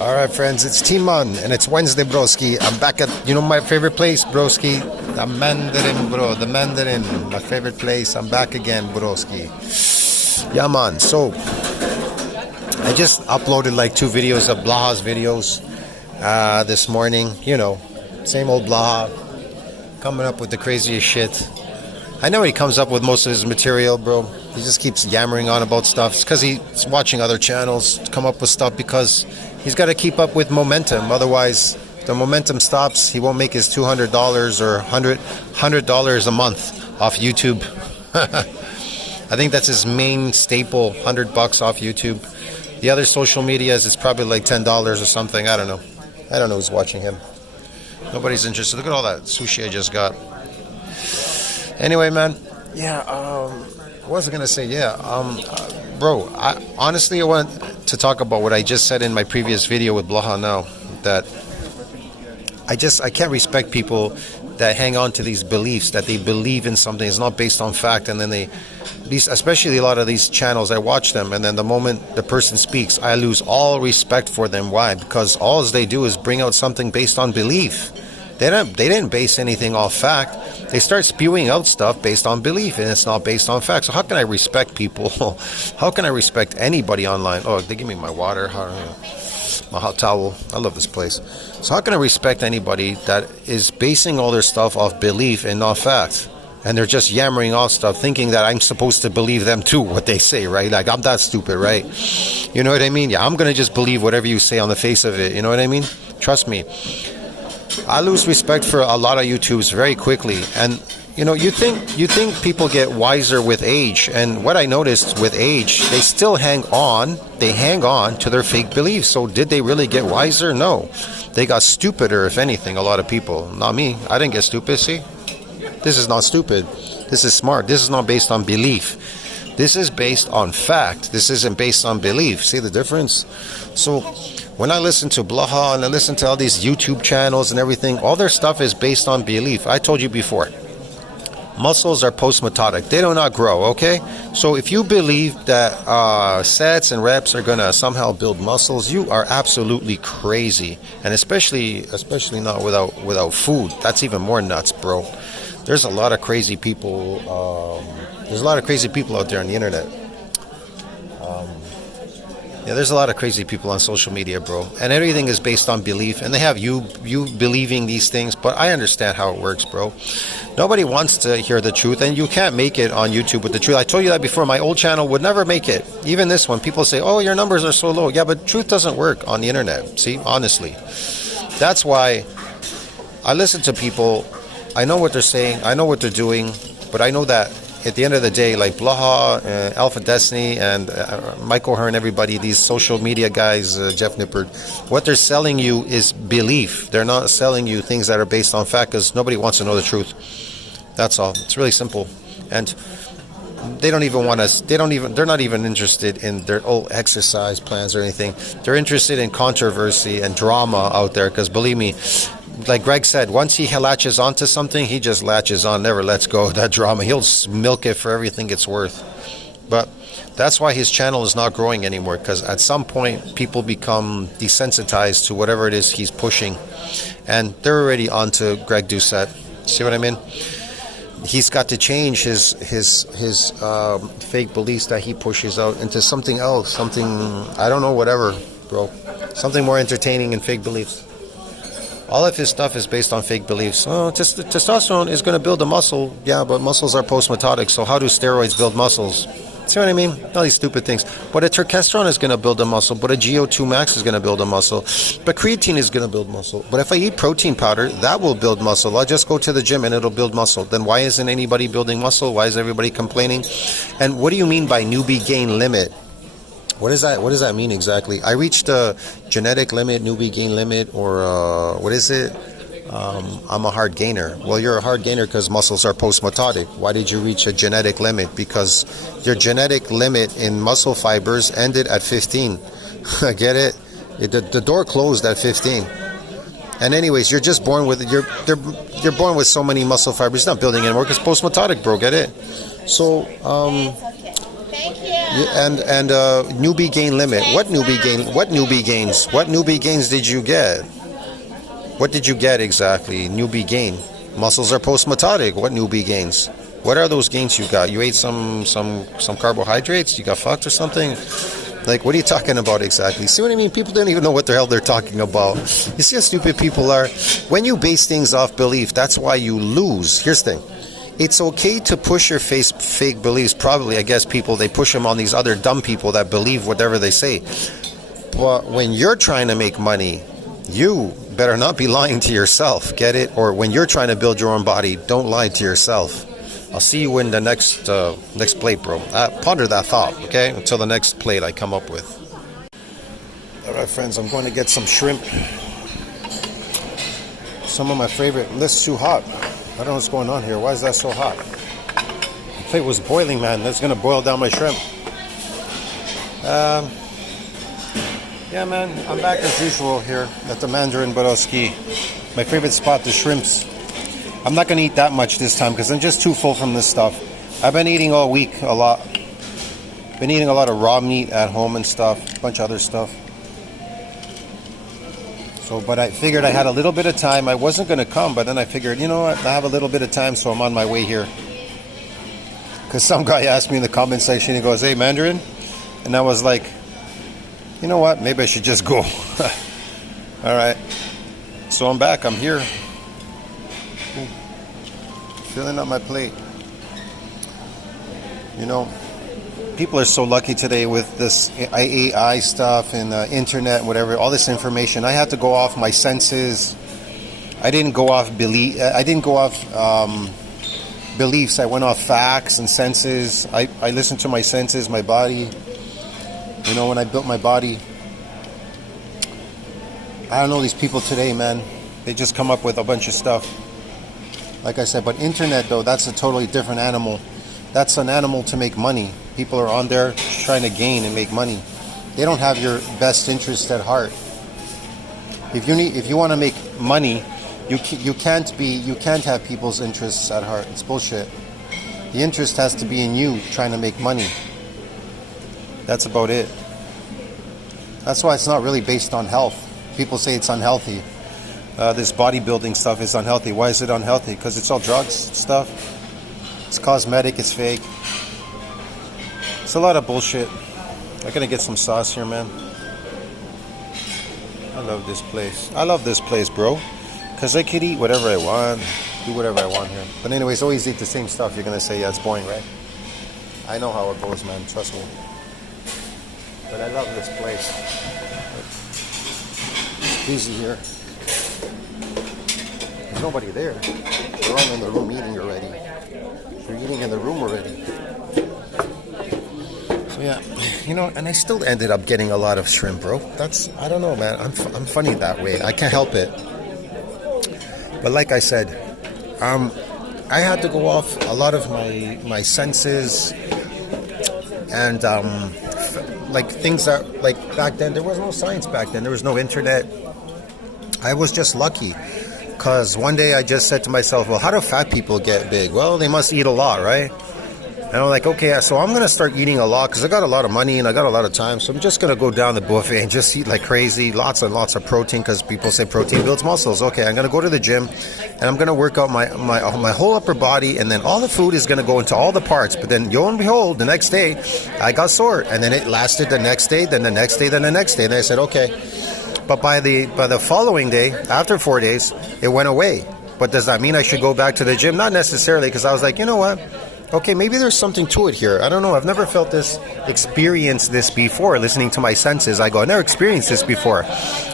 All right, friends, it's Timon, and it's Wednesday, broski. I'm back at, my favorite place, broski. The Mandarin, bro. The Mandarin, my favorite place. I'm back again, broski. Yeah, man. So, I just uploaded like 2 videos of Blaha's videos this morning. Same old Blaha. Coming up with the craziest shit. I know he comes up with most of his material, bro. He just keeps yammering on about stuff. It's because he's watching other channels come up with stuff because he's got to keep up with momentum. Otherwise, the momentum stops. He won't make his $200 or $100 a month off YouTube. I think that's his main staple, $100 off YouTube. The other social medias, it's probably like $10 or something. I don't know. I don't know who's watching him. Nobody's interested. Look at all that sushi I just got. Anyway, man. Yeah, what was I going to say? Yeah, bro, honestly, I want to talk about what I just said in my previous video with Blaha now, that I can't respect people that hang on to these beliefs, that they believe in something is not based on fact, and then especially a lot of these channels, I watch them, and then the moment the person speaks, I lose all respect for them. Why? Because all they do is bring out something based on belief. They didn't base anything off fact. They start spewing out stuff based on belief, and it's not based on fact. So how can I respect people? How can I respect anybody online? Oh, they give me my water, my hot towel. I love this place. So how can I respect anybody that is basing all their stuff off belief and not fact? And they're just yammering off stuff, thinking that I'm supposed to believe them too, what they say, right? Like, I'm that stupid, right? You know what I mean? Yeah, I'm going to just believe whatever you say on the face of it. You know what I mean? Trust me. I lose respect for a lot of YouTubes very quickly, and you think people get wiser with age, and what I noticed with age, they still hang on to their fake beliefs. So did they really get wiser? No, they got stupider, if anything. A lot of people, not me. I didn't get stupid. See, this is not stupid. This is smart. This is not based on belief. This is based on fact. This isn't based on belief. See the difference? So when I listen to Blaha and I listen to all these YouTube channels and everything, all their stuff is based on belief. I told you before, muscles are post-mitotic. They do not grow, okay? So if you believe that sets and reps are going to somehow build muscles, you are absolutely crazy. And especially not without food. That's even more nuts, bro. There's a lot of crazy people. There's a lot of crazy people out there on the internet. Yeah, there's a lot of crazy people on social media, bro. And everything is based on belief. And they have you believing these things. But I understand how it works, bro. Nobody wants to hear the truth. And you can't make it on YouTube with the truth. I told you that before. My old channel would never make it. Even this one. People say, oh, your numbers are so low. Yeah, but truth doesn't work on the internet. See, honestly. That's why I listen to people. I know what they're saying. I know what they're doing. But I know that at the end of the day, like Blaha, Alpha Destiny, and Michael Hearn, everybody, these social media guys, Jeff Nippert, what they're selling you is belief. They're not selling you things that are based on fact, because nobody wants to know the truth. That's all. It's really simple. And they don't even want us. They're not even interested in their old exercise plans or anything. They're interested in controversy and drama out there, because believe me, like Greg said, once he latches onto something, he just latches on, never lets go of that drama. He'll milk it for everything it's worth. But that's why his channel is not growing anymore, because at some point, people become desensitized to whatever it is he's pushing. And they're already onto Greg Doucette. See what I mean? He's got to change his fake beliefs that he pushes out into something else, something, I don't know, whatever, bro. Something more entertaining and fake beliefs. All of his stuff is based on fake beliefs. Oh, testosterone is going to build a muscle. Yeah, but muscles are post-mitotic, so how do steroids build muscles? See what I mean? All these stupid things. But a testosterone is going to build a muscle, but a GO2 max is going to build a muscle. But creatine is going to build muscle. But if I eat protein powder, that will build muscle. I'll just go to the gym and it'll build muscle. Then why isn't anybody building muscle? Why is everybody complaining? And what do you mean by newbie gain limit? What does that mean exactly? I reached a genetic limit, newbie gain limit, or what is it? I'm a hard gainer. Well, you're a hard gainer because muscles are post-mitotic. Why did you reach a genetic limit? Because your genetic limit in muscle fibers ended at 15. Get it? The door closed at 15. And anyways, you're just born with you're born with so many muscle fibers. It's not building anymore because post-mitotic, bro. Get it? So Thank you. And newbie gain limit. What newbie gain? What newbie gains? What newbie gains did you get? What did you get exactly? Newbie gain. Muscles are post-mitotic. What newbie gains? What are those gains you got? You ate some carbohydrates? You got fucked or something? Like, what are you talking about exactly? See what I mean? People don't even know what the hell they're talking about. You see how stupid people are? When you base things off belief, that's why you lose. Here's the thing. It's okay to push your fake beliefs. Probably, I guess, people, they push them on these other dumb people that believe whatever they say. But when you're trying to make money, you better not be lying to yourself. Get it? Or when you're trying to build your own body, don't lie to yourself. I'll see you in the next plate, bro. Ponder that thought, okay? Until the next plate I come up with. All right, friends, I'm going to get some shrimp. Some of my favorite. This is too hot. I don't know what's going on here. Why is that so hot? The plate was boiling, man. That's going to boil down my shrimp. Yeah, man, I'm back as usual here at the Mandarin Borowski. My favorite spot, the shrimps. I'm not going to eat that much this time because I'm just too full from this stuff. I've been eating all week a lot. Been eating a lot of raw meat at home and stuff. A bunch of other stuff. So, but I figured I had a little bit of time. I wasn't going to come, but then I figured, you know what? I have a little bit of time, so I'm on my way here. Because some guy asked me in the comment section, he goes, hey, Mandarin? And I was like, you know what? Maybe I should just go. All right. So I'm back. I'm here. Filling up my plate. You know, people are so lucky today with this AI stuff and internet, whatever, all this information. I had to go off my senses. I didn't go off belief. I didn't go off beliefs. I went off facts and senses. I listened to my senses, my body. You know, when I built my body, I don't know, these people today, man, they just come up with a bunch of stuff. Like I said, but internet, though, that's a totally different animal. That's an animal to make money. People are on there trying to gain and make money. They don't have your best interest at heart. If you want to make money, you can't have people's interests at heart. It's bullshit. The interest has to be in you trying to make money. That's about it. That's why it's not really based on health. People say it's unhealthy. This bodybuilding stuff is unhealthy. Why is it unhealthy? Because it's all drugs stuff. It's cosmetic. It's fake. It's a lot of bullshit. I'm gonna get some sauce here, man. I love this place. I love this place, bro. Because I could eat whatever I want, do whatever I want here. But anyways, always eat the same stuff. You're gonna say, yeah, it's boring, right? I know how it goes, man. Trust me. But I love this place. It's busy here. There's nobody there. They're all in the room eating already. They're eating in the room already. So yeah, you know, and I still ended up getting a lot of shrimp, bro. I don't know, man. I'm funny that way. I can't help it. But like I said, I had to go off a lot of my senses and like things that, like back then, there was no science back then. There was no internet. I was just lucky. Because one day I just said to myself, well, how do fat people get big? Well, they must eat a lot, right? And I'm like, okay, so I'm going to start eating a lot because I got a lot of money and I got a lot of time. So I'm just going to go down the buffet and just eat like crazy, lots and lots of protein because people say protein builds muscles. Okay, I'm going to go to the gym and I'm going to work out my whole upper body, and then all the food is going to go into all the parts. But then, lo and behold, the next day I got sore, and then it lasted the next day, then the next day, then the next day. And I said, okay. But by the following day, after 4 days, it went away. But does that mean I should go back to the gym? Not necessarily, because I was like, you know what? Okay, maybe there's something to it here. I don't know. I've never felt this, experienced this before, listening to my senses. I go, I never experienced this before.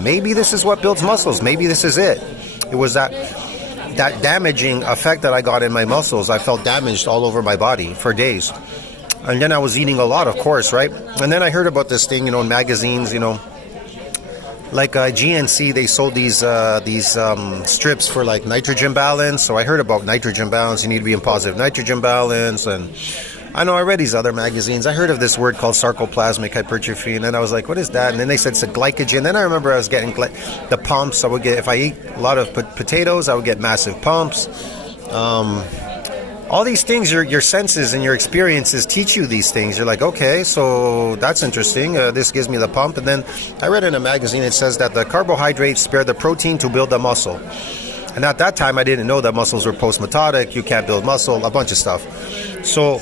Maybe this is what builds muscles. Maybe this is it. It was that damaging effect that I got in my muscles. I felt damaged all over my body for days. And then I was eating a lot, of course, right? And then I heard about this thing, in magazines, like GNC, they sold these strips for like nitrogen balance. So I heard about nitrogen balance. You need to be in positive nitrogen balance. And I know I read these other magazines. I heard of this word called sarcoplasmic hypertrophy. And then I was like, what is that? And then they said it's a glycogen. Then I remember I was getting the pumps. I would get, if I eat a lot of potatoes, I would get massive pumps. all these things, your senses and your experiences teach you these things. You're like, okay, so that's interesting. This gives me the pump. And then I read in a magazine, it says that the carbohydrates spare the protein to build the muscle. And at that time, I didn't know that muscles were post-mitotic. You can't build muscle, a bunch of stuff. So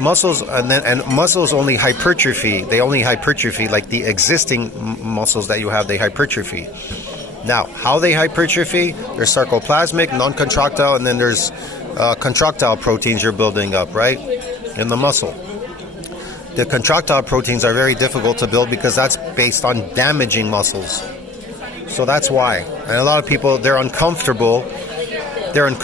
muscles, and muscles only hypertrophy. They only hypertrophy, like the existing muscles that you have, they hypertrophy. Now, how they hypertrophy? There's sarcoplasmic, non-contractile, and then there's contractile proteins you're building up, right, in the muscle. The contractile proteins are very difficult to build because that's based on damaging muscles. So that's why. And a lot of people, they're uncomfortable getting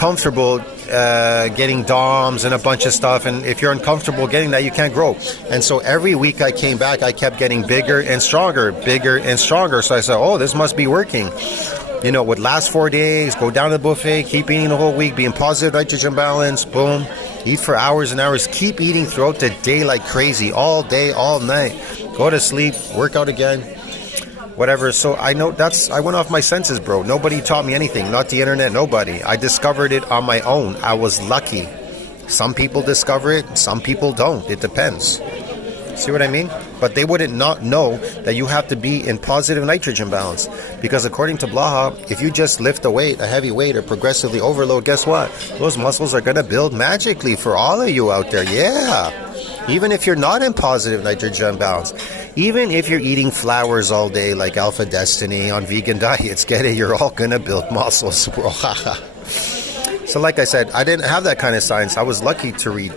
DOMs and a bunch of stuff. And if you're uncomfortable getting that, you can't grow. And so every week I came back, I kept getting bigger and stronger. So I said, oh, this must be working. You know, it would last 4 days, go down to the buffet, keep eating the whole week, be in positive nitrogen balance, boom. Eat for hours and hours. Keep eating throughout the day like crazy, all day, all night. Go to sleep, work out again, whatever. So I know I went off my senses, bro. Nobody taught me anything, not the internet, nobody. I discovered it on my own. I was lucky. Some people discover it, some people don't. It depends. See what I mean? But they wouldn't not know that you have to be in positive nitrogen balance. Because according to Blaha, if you just lift a heavy weight, or progressively overload, guess what? Those muscles are going to build magically for all of you out there. Yeah. Even if you're not in positive nitrogen balance. Even if you're eating flowers all day like Alpha Destiny on vegan diets, get it? You're all going to build muscles, bro. So like I said, I didn't have that kind of science. I was lucky to read.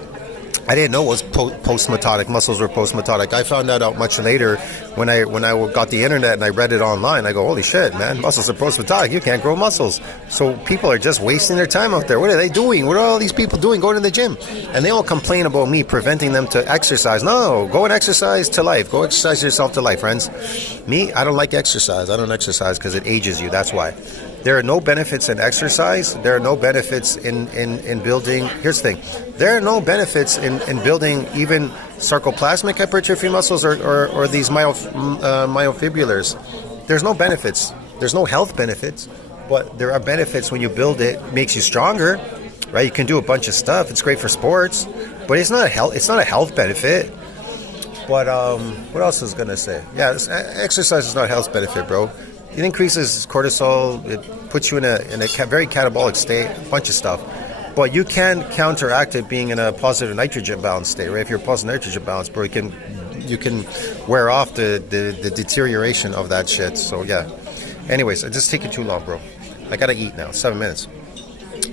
I didn't know it was post-mitotic. Muscles were post-mitotic. I found that out much later when I got the internet and I read it online. I go, holy shit, man, muscles are post-mitotic. You can't grow muscles. So people are just wasting their time out there. What are they doing? What are all these people doing going to the gym? And they all complain about me preventing them to exercise. No, go and exercise to life. Go exercise yourself to life, friends. Me, I don't like exercise. I don't exercise because it ages you. That's why. There are no benefits in exercise. There are no benefits in building. Here's the thing. There are no benefits in building even sarcoplasmic hypertrophy muscles or these myofibrillars. There's no benefits. There's no health benefits. But there are benefits when you build it. It makes you stronger, right? You can do a bunch of stuff. It's great for sports. But it's not a health benefit. But what else was I going to say? Yeah, exercise is not a health benefit, bro. It increases cortisol. It puts you in a very catabolic state. A bunch of stuff, but you can counteract it being in a positive nitrogen balance state, right? If you're positive nitrogen balance, bro, you can wear off the deterioration of that shit. So yeah. Anyways, I just taking too long, bro. I gotta eat now. 7 minutes.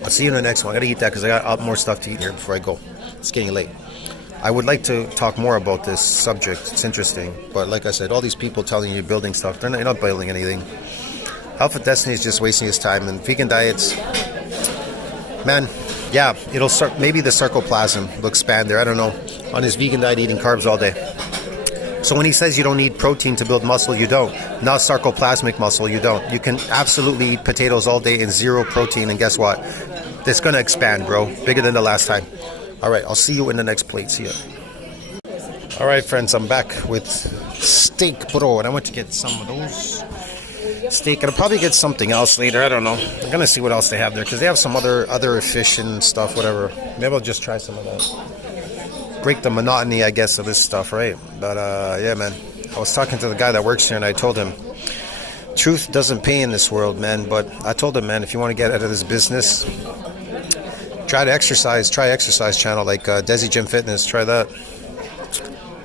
I'll see you in the next one. I gotta eat that because I got more stuff to eat here before I go. It's getting late. I would like to talk more about this subject. It's interesting. But like I said, all these people telling you building stuff, you're not building anything. Alpha Destiny is just wasting his time. And vegan diets, man, yeah, it'll start. Maybe the sarcoplasm will expand there. I don't know. On his vegan diet, eating carbs all day. So when he says you don't need protein to build muscle, you don't. Not sarcoplasmic muscle, you don't. You can absolutely eat potatoes all day and zero protein. And guess what? It's going to expand, bro. Bigger than the last time. All right, I'll see you in the next plate. See ya. All right, friends, I'm back with steak, bro, and I went to get some of those steak, and I'll probably get something else later. I don't know. I'm gonna see what else they have there because they have some other fish and stuff, whatever. Maybe I'll just try some of that. Break the monotony, I guess, of this stuff, right? But yeah, man. I was talking to the guy that works here, and I told him, truth doesn't pay in this world, man. But I told him, man, if you want to get out of this business, try exercise channel like Desi Gym Fitness. Try that.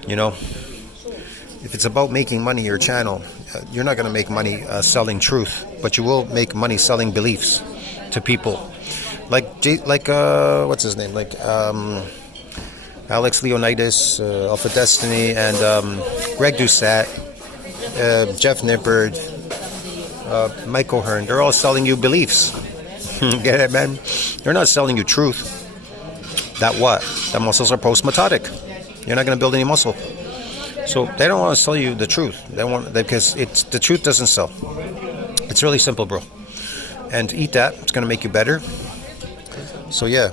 You know, if it's about making money, your channel, you're not going to make money selling truth, but you will make money selling beliefs to people. Like what's his name? Like Alex Leonidas, Alpha Destiny, and Greg Doucette, Jeff Nippard, Mike O'Hearn. They're all selling you beliefs. Get it, man? They're not selling you truth. That muscles are post-mitotic. You're not going to build any muscle. So they don't want to sell you the truth. Because the truth doesn't sell. It's really simple, bro. And eat that. It's going to make you better. So yeah,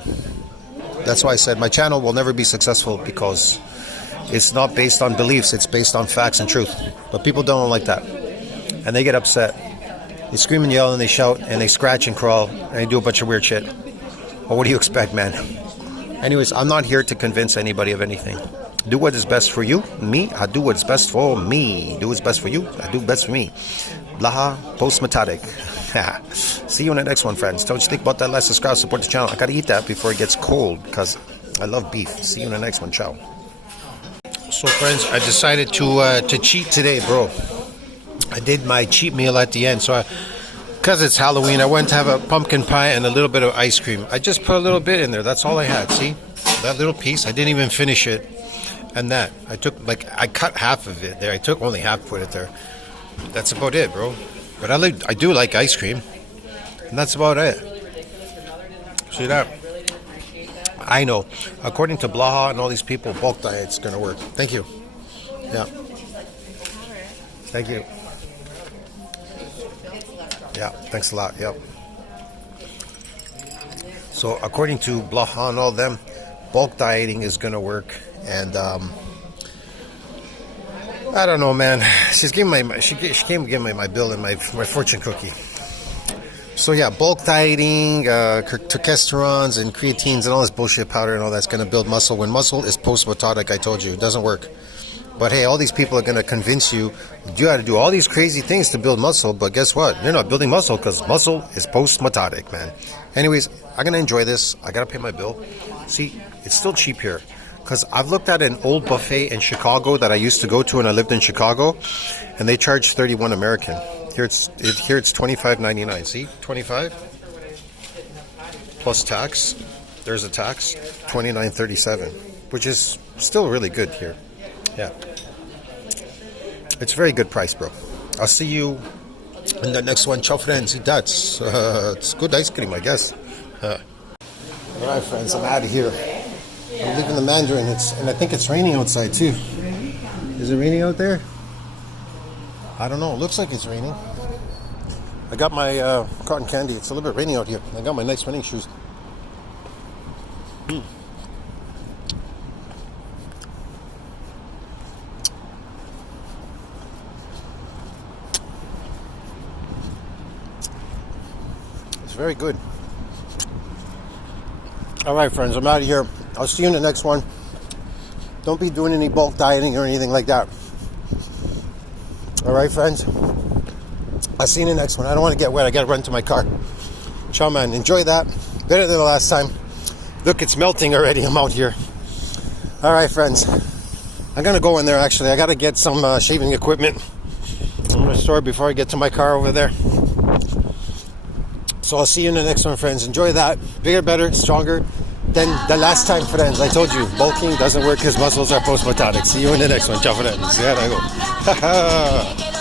that's why I said my channel will never be successful because it's not based on beliefs. It's based on facts and truth. But people don't like that, and they get upset. They scream and yell and they shout and they scratch and crawl and they do a bunch of weird shit. Well, what do you expect, man? Anyways, I'm not here to convince anybody of anything. Do what is best for you. Me, I do what's best for me. Do what's best for you. I do best for me. Blaha post-metatic. See you in the next one, friends. Don't you think about that? Like, subscribe, support the channel. I gotta eat that before it gets cold because I love beef. See you in the next one. Ciao. So, friends, I decided to cheat today, bro. I did my cheat meal at the end. So, because it's Halloween, I went to have a pumpkin pie and a little bit of ice cream. I just put a little bit in there. That's all I had. See? That little piece. I didn't even finish it. And that. I cut half of it there. I took only half, put it there. That's about it, bro. But I do like ice cream. And that's about it. See that? I know. According to Blaha and all these people, bulk diet's going to work. Thank you. Yeah. Thank you. Yeah, thanks a lot. Yep. So according to Blaha and all them, bulk dieting is going to work. And I don't know, man. She came to give me my bill and my fortune cookie. So yeah, bulk dieting, testosterons and creatines and all this bullshit powder and all that's going to build muscle. When muscle is post-mitotic, I told you, it doesn't work. But hey, all these people are going to convince you got to do all these crazy things to build muscle. But guess what? You're not building muscle because muscle is post-mitotic, man. Anyways, I'm going to enjoy this. I got to pay my bill. See, it's still cheap here. Because I've looked at an old buffet in Chicago that I used to go to when I lived in Chicago. And they charge $31 American. Here it's $25.99. See, 25 plus tax. There's a tax, $29.37, which is still really good here. Yeah, it's a very good price, bro. I'll see you in the next one. Ciao, friends. That's it's good ice cream, I guess. All right, friends, I'm out of here. I'm leaving the Mandarin. And I think it's raining outside too. Is it raining out there? I don't know. It looks like it's raining. I got my cotton candy. It's a little bit rainy out here. I got my nice running shoes. It's very good. All right, friends. I'm out of here. I'll see you in the next one. Don't be doing any bulk dieting or anything like that. All right, friends. I'll see you in the next one. I don't want to get wet. I got to run to my car. Ciao, man. Enjoy that. Better than the last time. Look, it's melting already. I'm out here. All right, friends. I'm going to go in there, actually. I got to get some shaving equipment in the store before I get to my car over there. So I'll see you in the next one, friends. Enjoy that. Bigger, better, stronger than the last time, friends. I told you, bulking doesn't work because muscles are post-mitotic. See you in the next one. Ciao, friends. Yeah, I go.